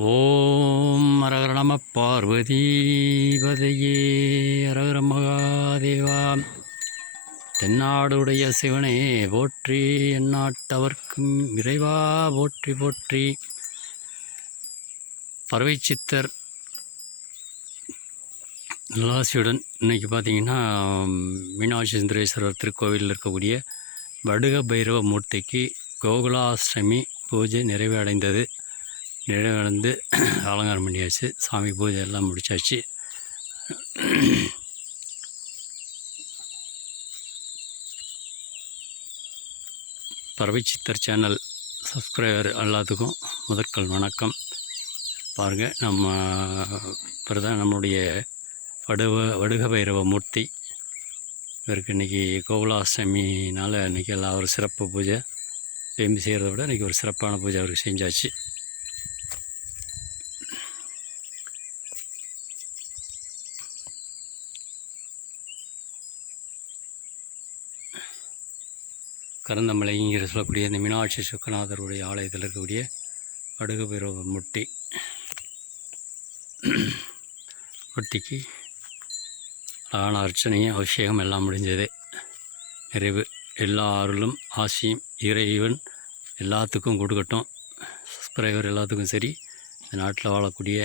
ஓம் அரகர நம பார்வதீபதையே அரகர மகாதேவா. தென்னாடுடைய சிவனே போற்றி, எந்நாட்டவர்க்கும் இறைவா போற்றி போற்றி. பறவை சித்தர் நல்லாசியுடன் இன்றைக்கி பார்த்திங்கன்னா மீனாட்சி சுந்தரேஸ்வரர் திருக்கோவிலில் இருக்கக்கூடிய வடுக பைரவ மூர்த்திக்கு கோகுலாஷ்டமி பூஜை நிறைவடைந்து அலங்காரம் பண்ணியாச்சு. சாமி பூஜை எல்லாம் முடித்தாச்சு. பறவை சித்தர் சேனல் சப்ஸ்கிரைபர் எல்லாத்துக்கும் முதற்கல் வணக்கம். பாருங்கள், நம்முடைய வடுக பைரவ மூர்த்தி இவருக்கு இன்றைக்கி கோகுலாஷ்டமினால் இன்றைக்கி எல்லாம் ஒரு சிறப்பு பூஜை தேம்பி செய்கிறத விட இன்றைக்கி ஒரு சிறப்பான பூஜை அவருக்கு செஞ்சாச்சு. கருந்தமலைங்கிற சொல்லக்கூடிய இந்த மீனாட்சி சுக்கநாதருடைய ஆலயத்தில் இருக்கக்கூடிய வடுக பைரவ மூர்த்திக்கு ஆன அர்ச்சனையும் அபிஷேகம் எல்லாம் முடிஞ்சது. நிறைவு. எல்லா அருளும் ஆசியும் இறைவன் எல்லாத்துக்கும் கொடுக்கட்டும். சப்ஸ்கிரைபர் எல்லாத்துக்கும் சரி, இந்த நாட்டில் வாழக்கூடிய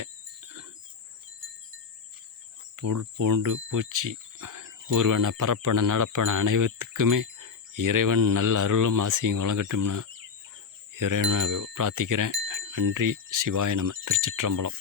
புல் பூண்டு பூச்சி ஊர்வன பரப்பன நடப்பன அனைவத்துக்குமே இறைவன் நல்ல அருளும் ஆசையும் வழங்கட்டும்னு இறைவனை பிரார்த்திக்கிறேன். நன்றி. சிவாய நம. திருச்சிற்றம்பலம்.